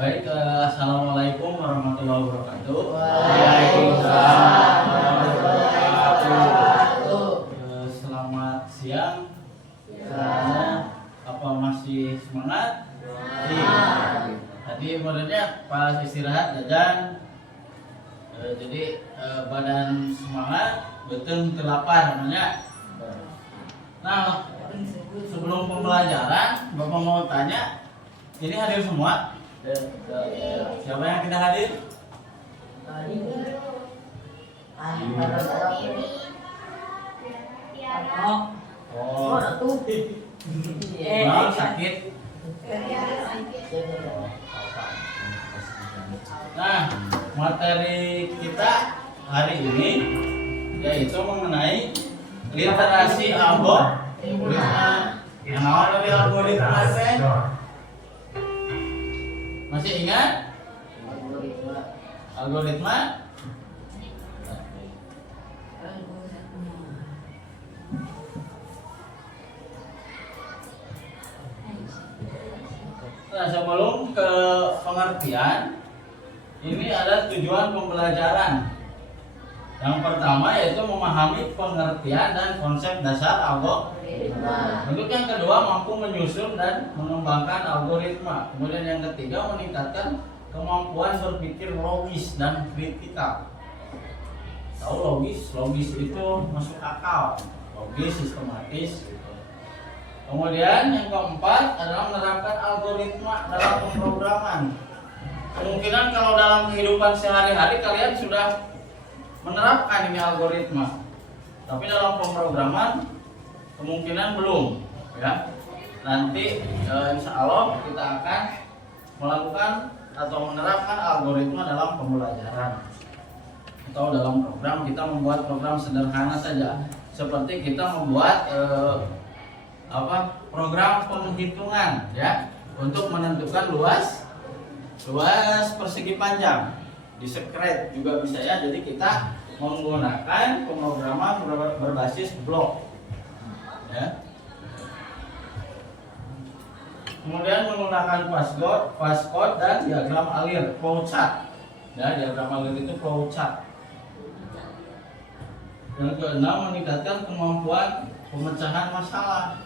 Baik, assalamualaikum warahmatullahi wabarakatuh. Waalaikumsalam warahmatullahi wabarakatuh. Selamat siang. Ya. Apa masih semangat? Iya. Tadi modelnya pas istirahat jajan. Jadi badan semangat, betul terlapar namanya. Nah, sebelum pembelajaran, Bapak mau tanya, ini hadir semua? Siapa yang tidak hadir? Oh, Bang sakit. Nah, materi kita hari ini yaitu mengenai literasi algoritma. Yang awal dari algoritma masih ingat? Algoritma? Nah, sebelum ke pengertian, ini ada tujuan pembelajaran. Yang pertama yaitu memahami pengertian dan konsep dasar algoritma. Untuk yang kedua, mampu menyusun dan mengembangkan algoritma. Kemudian yang ketiga, meningkatkan kemampuan berpikir logis dan kritikal. Tahu logis? Logis itu masuk akal, logis, sistematis. Kemudian yang keempat adalah menerapkan algoritma dalam pemrograman. Kemungkinan kalau dalam kehidupan sehari-hari kalian sudah menerapkan ini algoritma, tapi dalam pemrograman kemungkinan belum, ya. Nanti insya Allah kita akan melakukan atau menerapkan algoritma dalam pembelajaran atau dalam program. Kita membuat program sederhana saja, seperti kita membuat program penghitungan, ya, untuk menentukan luas persegi panjang. Di Scratch juga bisa, ya. Jadi kita menggunakan pemrograman berbasis blok, ya. Kemudian menggunakan passcode dan diagram alir, flowchart. Ya, diagram alir itu flowchart. Yang keenam, meningkatkan kemampuan pemecahan masalah.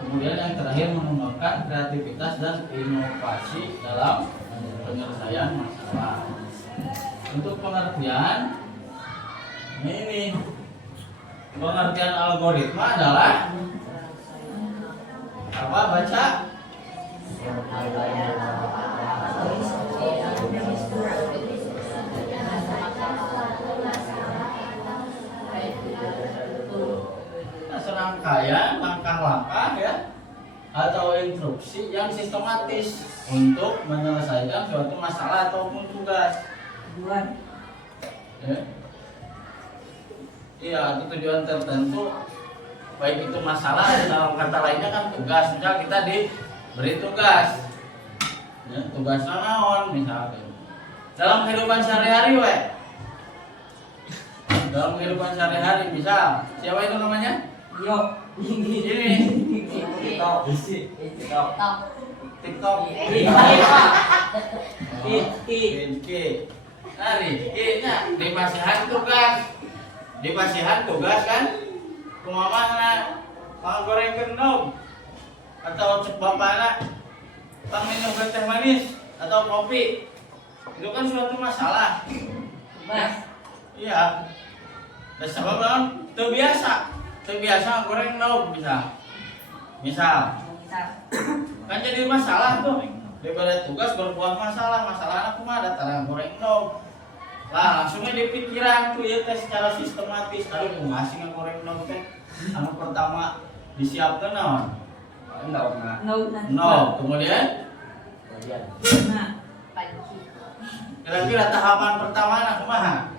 Kemudian yang terakhir, mengembangkan kreativitas dan inovasi dalam penyelesaian masalah. Untuk pengertian, ini pengertian algoritma adalah apa? Baca. Serangkaian langkah-langkah, ya, atau instruksi yang sistematis untuk menyelesaikan suatu masalah ataupun tugas. Ya. Iya, itu tujuan tertentu, baik itu masalah, dalam kata lainnya kan tugas. Misal kita diberi tugas, ya, tugas naon misalnya dalam kehidupan sehari-hari, dalam kehidupan sehari-hari, misal siapa itu namanya? Ini TikTok. Nah, Rizky-nya dipasihan tugas kan? Kumamana mau goreng gendong atau cek bapana tang minum teh manis atau kopi. Itu kan suatu masalah. Iya. Dan sebabnya terbiasa goreng gendong misal kan jadi masalah tuh. Daripada tugas berbuah masalah aku mah ada tarang goreng gendong. Lah langsungnya di pikiran tuh, ya, tes secara sistematis. Aduh, ngasih ngegoreng gendong teh. Anu pertama disiapkan naon? No. Kemudian kira-kira tahapan pertama nak kumaha?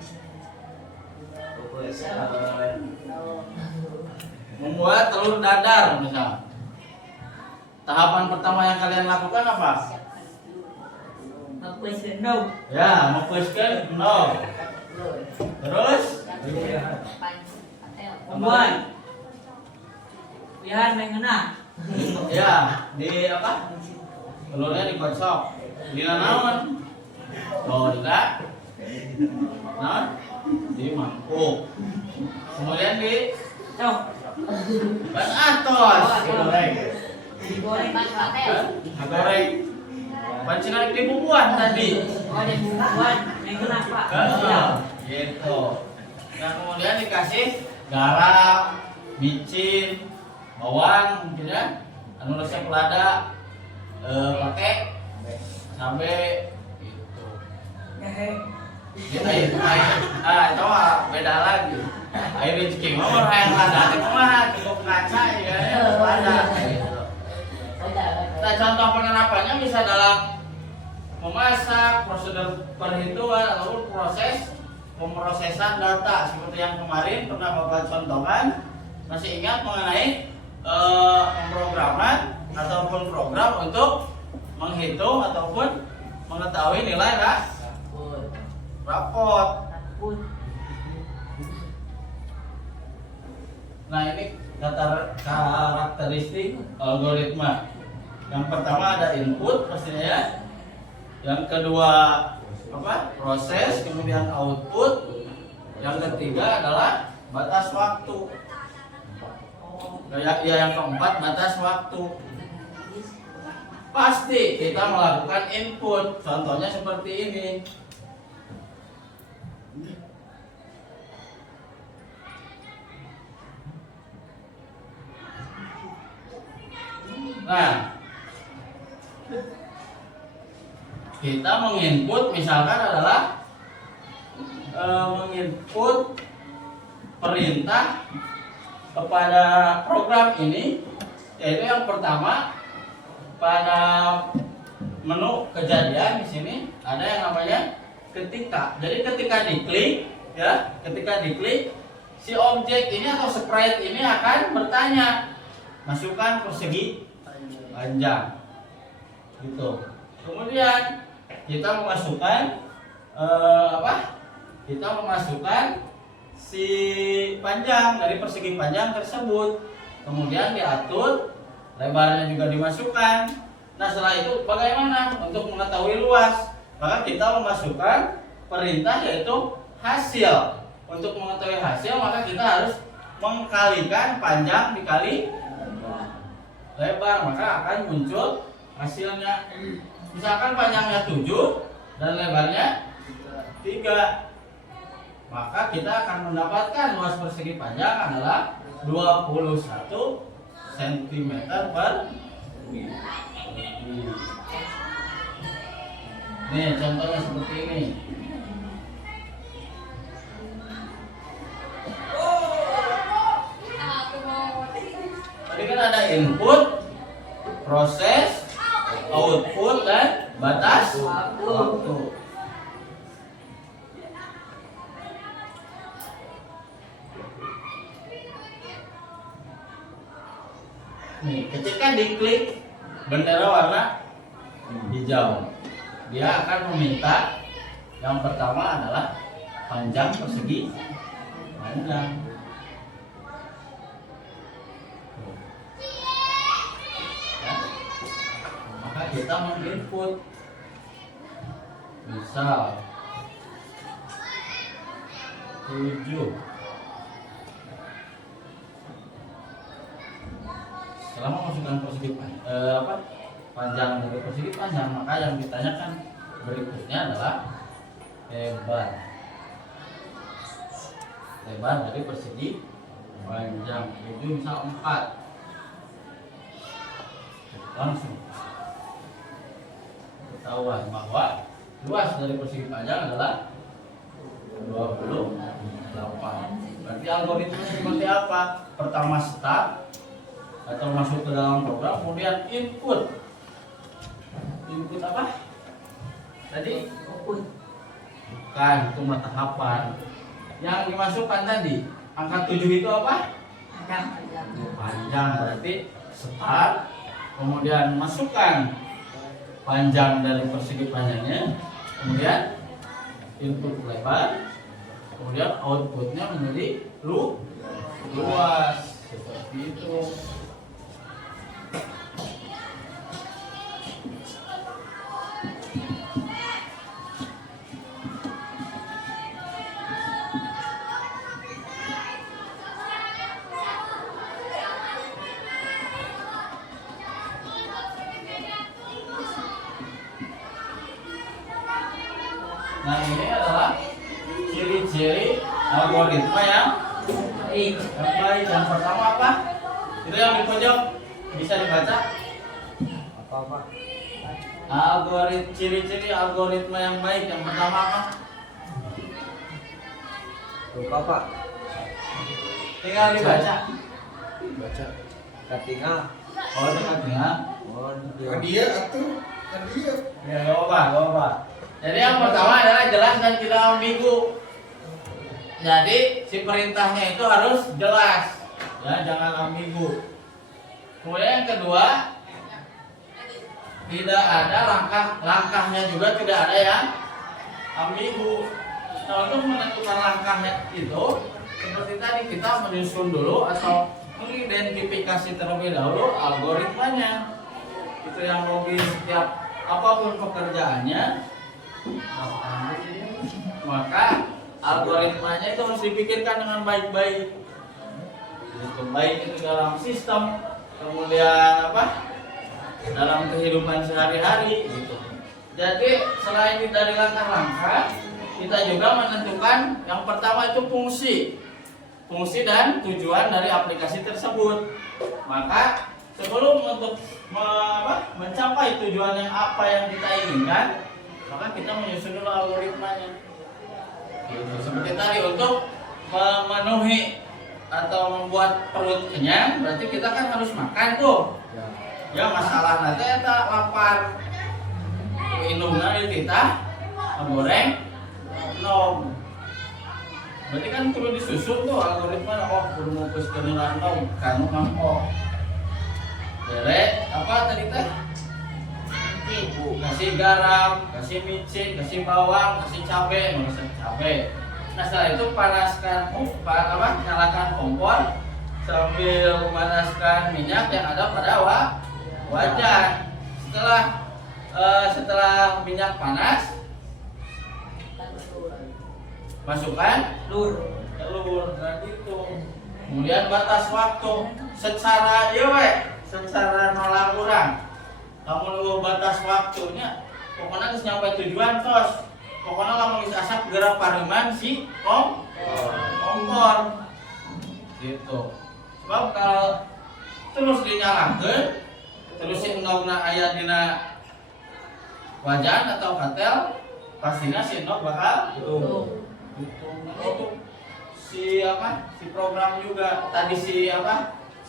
Membuat telur dadar misal. Tahapan pertama yang kalian lakukan apa? Ya, mempuaskan gendong. Terus Kemudian Lihat mengena. ya di apa? telurnya dikocok dina naon oh dina naon di mangkuk kemudian di ban atos digoreng Digoreng digoreng pancingan di bubuan tadi gitu nah kemudian dikasih garam micin bawang mungkin ya anu resep lada pakai cabe gitu kita itu air itu mah beda lagi air rezeki mah air lada itu mah cukup kaca ya lada gitu. Nah contoh penerapannya bisa dalam memasak prosedur perhitungan ataupun proses pemrosesan data seperti yang kemarin pernah Bapak contohkan masih ingat mengenai pemrograman ataupun program untuk menghitung ataupun mengetahui nilai rapot. Nah ini karakteristik algoritma. Yang pertama ada input pastinya ya. Yang kedua proses, kemudian output. Yang ketiga adalah batas waktu. Yang keempat batas waktu. Pasti kita melakukan input. Contohnya seperti ini. Nah, kita menginput misalkan adalah menginput perintah kepada program ini, yaitu yang pertama pada menu kejadian di sini ada yang namanya ketika. Jadi ketika diklik ya, ketika diklik si objek ini atau sprite ini akan bertanya masukkan persegi panjang gitu. Kemudian kita memasukkan kita memasukkan si panjang dari persegi panjang tersebut. Kemudian diatur lebarnya juga dimasukkan. Nah setelah itu bagaimana untuk mengetahui luas? Maka kita memasukkan perintah yaitu hasil. Untuk mengetahui hasil maka kita harus mengkalikan panjang dikali lebar, maka akan muncul hasilnya. Misalkan panjangnya 7 dan lebarnya 3, maka kita akan mendapatkan luas persegi panjang adalah 21 cm per nih contohnya seperti ini. Tadi kan ada input, proses, output, dan batas waktu. Nih, ketika diklik bendera warna hijau, dia akan meminta yang pertama adalah panjang persegi panjang. Maka kita menginput misal 7. Setelah memasukkan persegi panjang dari persegi panjang, maka yang ditanyakan berikutnya adalah lebar dari persegi panjang. 7 misal 4, langsung ketahuan bahwa luas dari persegi panjang adalah 28. Berarti algoritmanya seperti apa? Pertama start atau masuk ke dalam program, kemudian input apa? Tadi bukan, itu mah tahapan. Yang dimasukkan tadi angka 7 itu apa? Panjang, berarti start, kemudian masukkan panjang dari persegi panjangnya, kemudian input lebar, kemudian outputnya menjadi luas seperti itu. Nah ini adalah ciri-ciri algoritma yang baik. Yang pertama apa? Itu yang di pojok bisa dibaca. Apa? Ciri-ciri algoritma yang baik. Yang pertama apa? Lupa Pak. Tinggal dibaca. Baca. Katinga. Oh, tinggal. Oh, Dia atuh, dia. Ya, gak apa-apa. Jadi yang pertama adalah jelas dan tidak ambigu. Jadi si perintahnya itu harus jelas, ya, jangan ambigu. Kemudian yang kedua, tidak ada langkahnya juga tidak ada yang ambigu. Nah, untuk menentukan langkahnya itu seperti tadi kita menyusun dulu atau mengidentifikasi terlebih dahulu algoritmanya. Itu yang logis setiap apapun pekerjaannya, maka algoritmanya itu harus dipikirkan dengan baik-baik. Itu baik itu dalam sistem, kemudian apa? Dalam kehidupan sehari-hari gitu. Jadi selain dari langkah-langkah, kita juga menentukan yang pertama itu fungsi dan tujuan dari aplikasi tersebut. Maka sebelum untuk mencapai tujuan yang apa yang kita inginkan, maka kita menyusun dulu algoritmanya. Gitu. Seperti tadi untuk memenuhi atau membuat perut kenyang, berarti kita kan harus makan tuh. Ya masalah nanti kita lapar, indungna kita goreng, nom. Berarti kan perlu disusun tuh algoritma. Oh, perlu ngumpus ke rantau, kanu mangkok. Bere, apa tadi teh? Kasih garam, kasih micin, kasih bawang, kasih cabai, masak cabai. Nah setelah itu panaskan, nyalakan kompor sambil memanaskan minyak yang ada pada wajan. Setelah minyak panas, masukkan telur, nah gitu. Kemudian batas waktu secara nolak kurang. Kamu nunggu batas waktunya, pokoknya harus nyampe tujuan tos. Pokoknya kamu bisa asap gerak pariman si kompor, gitu. Sebab kalau terus dinyalakan, terus si endogna aya dina wajan atau katel, pastinya si endog bakal itu si program juga tadi si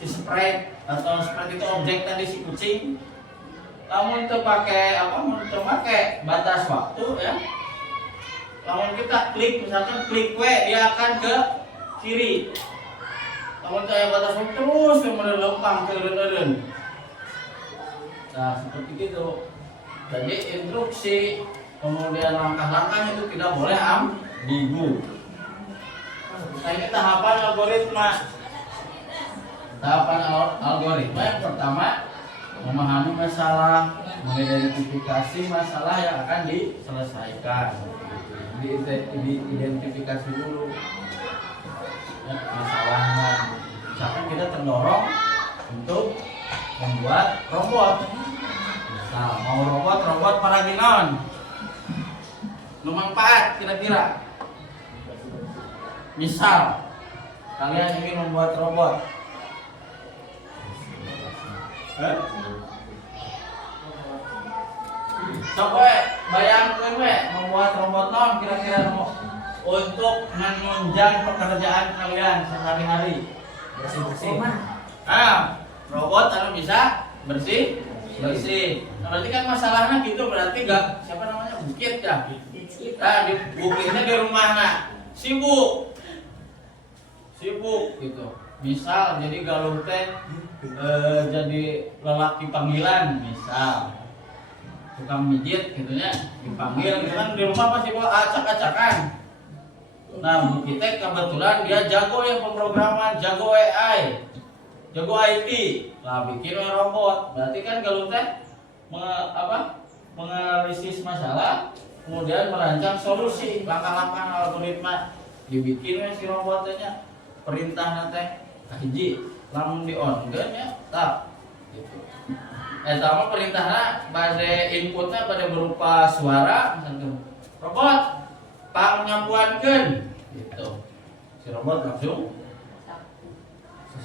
sprite atau sprite itu objek tadi si kucing. Kamu itu pakai batas waktu ya. Kalau kita klik misalkan klik W, dia akan ke kiri. Kamu itu batas waktu terus kemudian lempang ke kanan. Nah seperti itu. Jadi instruksi kemudian langkah-langkah itu tidak boleh ambigu. Nah ini tahapan algoritma. Tahapan algoritma yang pertama memahami masalah, mengidentifikasi masalah yang akan diselesaikan. Diidentifikasi dulu ya, masalahnya. Misalkan kita terdorong untuk membuat robot. Nah, mau robot paraginon. Nu manfaat kira-kira. Misal kalian ingin membuat robot. Coba bayangkan membuat robot non kira-kira untuk menunjang pekerjaan kalian sehari-hari. Bersih-bersih. Nah, robot harus bisa bersih. Nah, berarti kan masalahnya gitu, berarti enggak siapa namanya bukit ya. Nah, di bukitnya di rumahnya sibuk gitu. Misal jadi galuh teh jadi lelaki panggilan, misal tukang mijit gitu ya, dipanggil gitu kan, di rumah pasti bawa acak-acakan. Nah kita kebetulan dia jago ya pemrograman, jago AI, jago IT, lah bikin robot. Berarti kan kalau teh menganalisis masalah, kemudian merancang solusi, langkah-langkah algoritma, dibikin si robotnya, perintah nanti hiji, lamun di on ya, tak gitu. Sama perintahnya pada inputnya pada berupa suara, misalkan robot Pak ngapuankeun gitu. Si robot langsung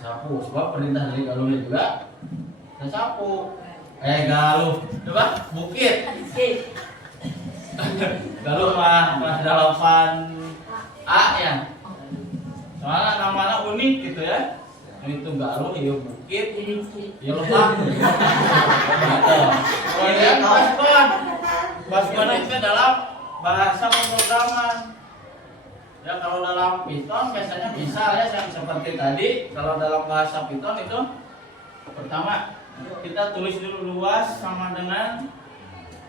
sapu sebab perintah dari galuhnya juga sapu. Galuh coba bukit. Galuh mah 8A ya. Soalnya namanya unik gitu ya. Itu galuh, iya bukit, iya lebak. Kemudian basbon itu dalam bahasa pemrograman. Ya kalau dalam Python biasanya bisa ya yang seperti tadi. Kalau dalam bahasa Python itu pertama kita tulis dulu luas sama dengan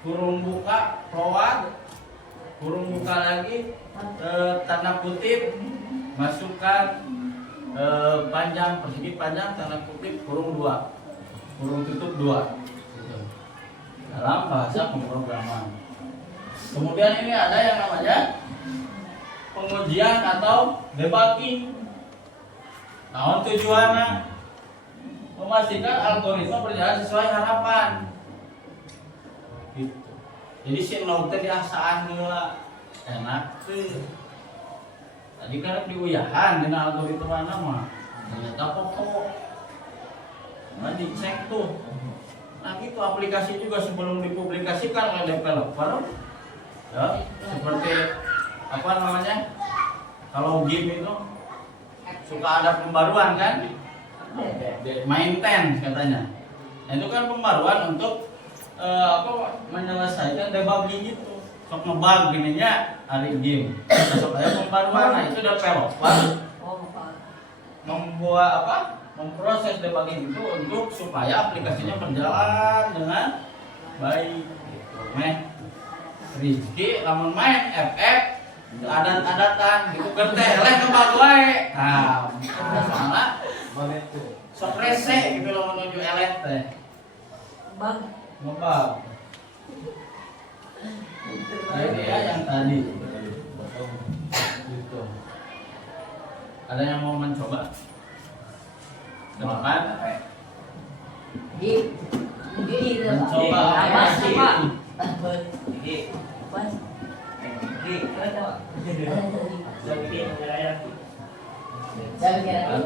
kurung buka float, kurung buka lagi tanda kutip masukkan panjang persegi panjang tanda kutip kurung 2 kurung tutup 2 gitu. Dalam bahasa pemrograman. Kemudian ini ada yang namanya pengujian atau debugging. Nah, tujuannya memastikan algoritma berjalan sesuai harapan. Gitu. Jadi si nol teh diasaan heula enak tuh. Tadi kan diuyahan dina algoritma mah. Ternyata pokok. Nah, dicek tuh. Nah, gitu aplikasi juga sebelum dipublikasikan oleh developer. Ya, seperti apa namanya? Kalau game itu suka ada pembaruan kan? Maintenance katanya. Nah, itu kan pembaruan untuk menyelesaikan debugging itu. Sok ngebug gininya hari game. Sok ada pembaruan. Nah, itu developer membuat memproses debugging itu untuk supaya aplikasinya berjalan dengan baik gitu. Rizky lamun main FF adat-adatan gitu kan teh eleh ngebug wae. Nah, soalnya sok rese gitu loh menuju eleh teh. Bang, ngebug. Nah, ini ya yang tadi. Gitu. Ada yang mau mencoba? Silakan. Mencoba apa sih?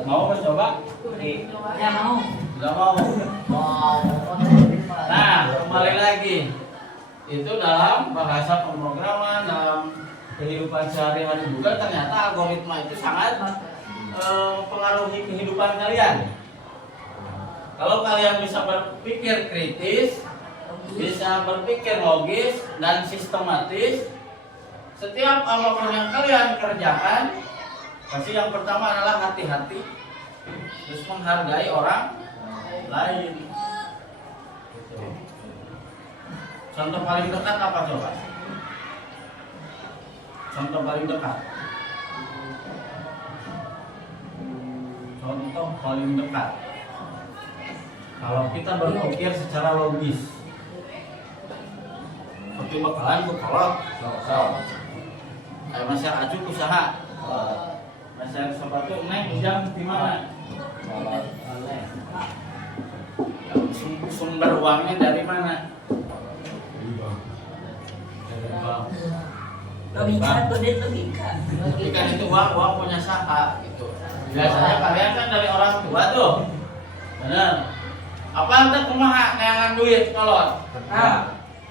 Mau mencoba? Ya mau. Tidak mau. Nah, kembali lagi. Itu dalam bahasa pemrograman, dalam kehidupan sehari-hari juga ternyata algoritma itu sangat mempengaruhi kehidupan kalian. Kalau kalian bisa berpikir kritis, bisa berpikir logis dan sistematis, setiap apapun yang kalian kerjakan, pasti yang pertama adalah hati-hati, terus menghargai orang lain. Contoh paling dekat apa coba? Contoh paling dekat. Contoh paling dekat. Kalau kita berpikir secara logis, seperti bakalan berkolot, kayak masih ajuk usaha, masih sepatu naik jam di mana? Sumber uangnya dari mana? Dari bank. Logika tuh deh logika. Logika itu uang punya saha gitu. Biasanya kalian kan dari orang tua tuh, benar. Apa anda kumaha neangan duit kolot?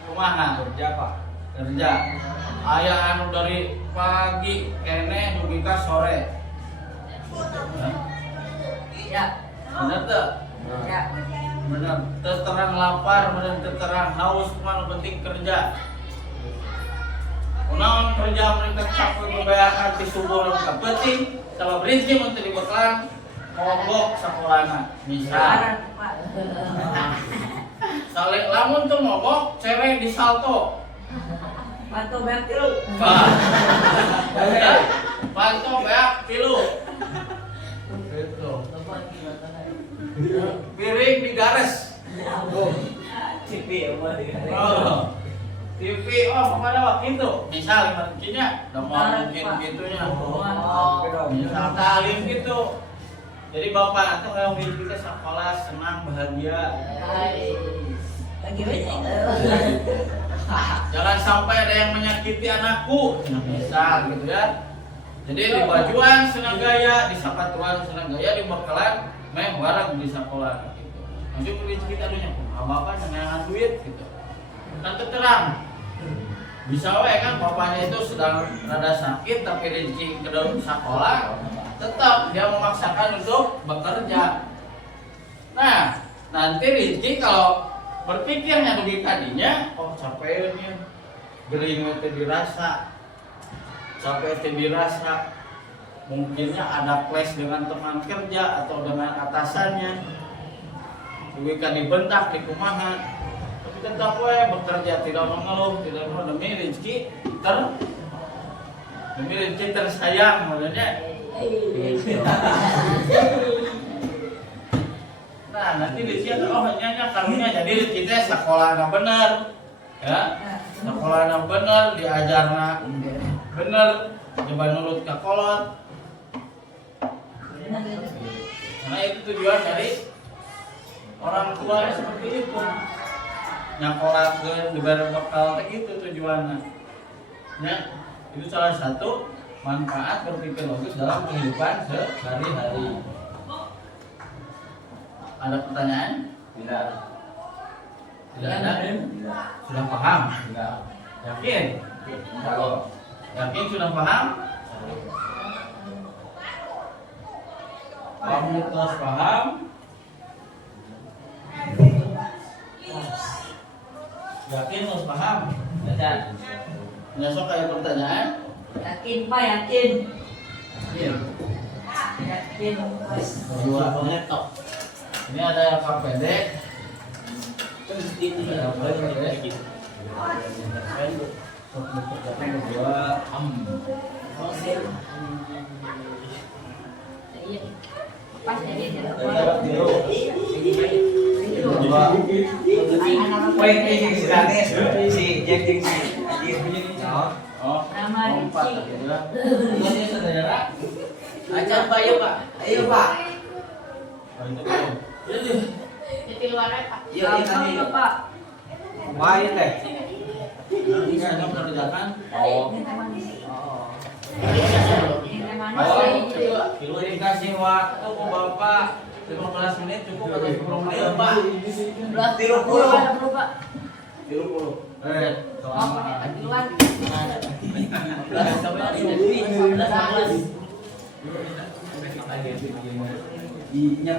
Kumaha? Kerja Pak. Kerja. Ayah anu dari pagi kene dugi ka sore. Ya. Benar tuh? Ya. Benar. Terterang lapar, benar terterang haus, kumaha penting kerja. Kunaon kerja mereka capek bebeakan di subuh lengkap penting. Kalau berizin untuk dibekalan mogok sekolahna. Misal. Saleh lamun tuh mogok cewek di salto. Bantu beak tilu. Bantu beak tilu. Gitu. Piring digares. TV apa TV kemana waktu itu? Misal mungkinnya, mungkin gitunya. Misal talim gitu. Jadi bapak itu kalau kita sekolah senang bahagia. lagi banyak. Jangan sampai ada yang menyakiti anakku, nah, misal gitu ya. Jadi di bajuan senang gaya, di sapatuan senang gaya, di bekalan meh warang di sekolah gitu. Nanti rezeki adunya bapak nyangan duit gitu. Kan terang. Bisa wae kan bapaknya itu sedang rada sakit tapi rezeki ke dalam sekolah, tetap dia memaksakan untuk bekerja. Nah, nanti rezeki kalau berpikirnya dugi kadinya, oh capeknya, gering itu dirasa, capek itu dirasa, mungkinnya ada clash dengan teman kerja atau dengan atasannya, dugi kan dibentak di kumaha. Tetap we bekerja tidak mengeluh, tidak mengeluh demi rezeki tersayang maksudnya. Nah nanti rezeki oh hanya karunya jadi kita sekolahnya bener ya, sekolahnya bener, diajarna bener, coba nurut ke kolot. Karena itu tujuan dari orang tua seperti itu. Nyakolakeun diberi bekal gitu tujuannya. Ya, itu salah satu manfaat berpikir logis dalam kehidupan sehari-hari. Ada pertanyaan? Tidak. Tidak ada? Tidak. Sudah paham? Tidak. Yakin? Kalau Yakin sudah paham? Kamu terus paham? Yakin harus paham? Yakin. Nyesok kayak pertanyaan? Yakin Pak, yakin. Iya. Yakin Mas. Dua laptop. Ini ada yang KPD. Dua Iya. Pas jadi dia. Nama ajar Pak, ayo Pak. Ayo Pak. Di luar Pak. Iya, tadi. Pak. Main teh. Ini kan kerjakan. Oh. Kilo dikasih waktu ke Bapak 15 menit cukup atau 10 menit Pak? 30 Pak. 30. Selama Di luar. Inya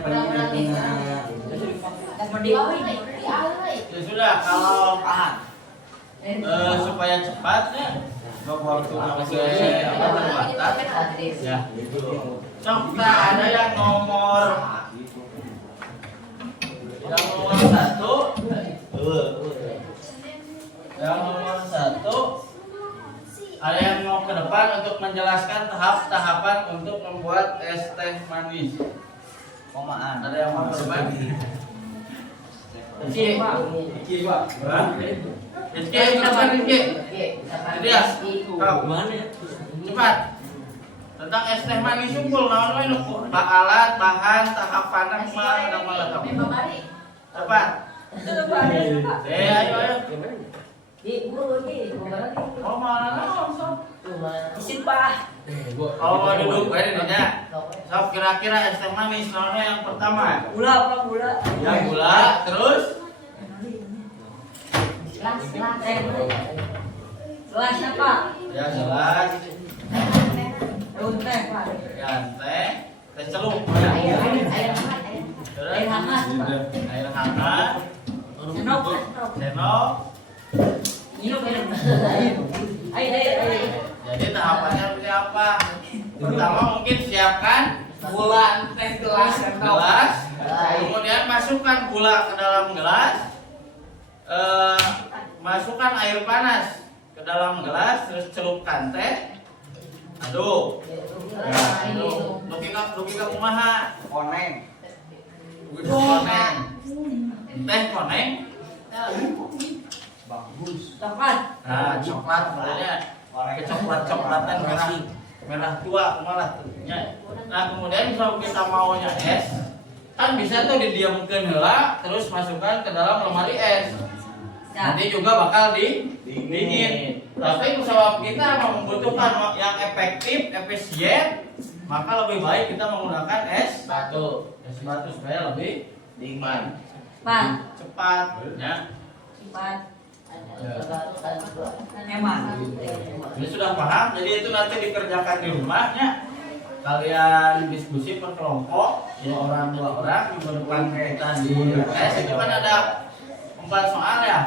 Ya sudah, kalau supaya cepatnya waktu terbatas ya. Contoh ada yang nomor 1. Yang nomor 1 ada yang mau ke depan untuk menjelaskan tahap-tahapan untuk membuat es teh manis. komaan. Ada yang mau ke depan? Iki, Pak. Iki, Pak. Iki, cepat Iki. Jadi ya, cepat. Tentang es teh manis unggul, naon we nu alat, bahan, tahapan kumaha ada malah kamu. Cepat. Ayo. Oh, mana naon sob? Isin Pak. Oh, duduk bae di dinya. Sob kira-kira es teh manis naonnya yang pertama? Gula Pak, gula. Ya gula, terus Gelasnya Pak. ya gelas, Daun teh Pak. ya teh celup ya. Terus Air hangat, Pak. air hangat, Senok. sendok. Minum. Ayo. Jadi tahapannya seperti apa? Pertama mungkin siapkan gula teh gelas, kemudian masukkan gula ke dalam gelas, masukkan air panas ke dalam gelas, terus celupkan teh, aduk. Ya, aduk. Duki ka kumaha? Koneng. Koneng. Teh koneng. Bagus. Coklat. Nah, coklat sebenarnya kecoklat-coklatan merah tua malah ya. Nah, kemudian kalau kita maunya es, kan bisa tuh didiamkan heula terus masukkan ke dalam lemari es. Nanti juga bakal dingin. Tapi pesawat kita membutuhkan yang efektif, efisien, maka lebih baik kita menggunakan es batu supaya lebih Dingin. cepat, ya. Cepat. Hemat. Ini sudah paham, jadi itu nanti dikerjakan di rumahnya. Kalian diskusi per kelompok, 2 orang minggu depan kita di itu kan ada 4 soal ya.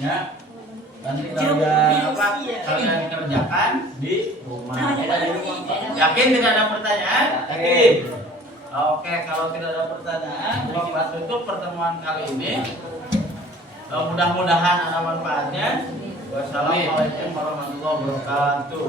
Ya. Nanti kalian kerjakan di rumah. Yakin tidak ada pertanyaan? Yakin? Oke, kalau tidak ada pertanyaan, kita tutup pertemuan kali ini. Mudah-mudahan ada manfaatnya. Wassalamualaikum warahmatullahi wabarakatuh.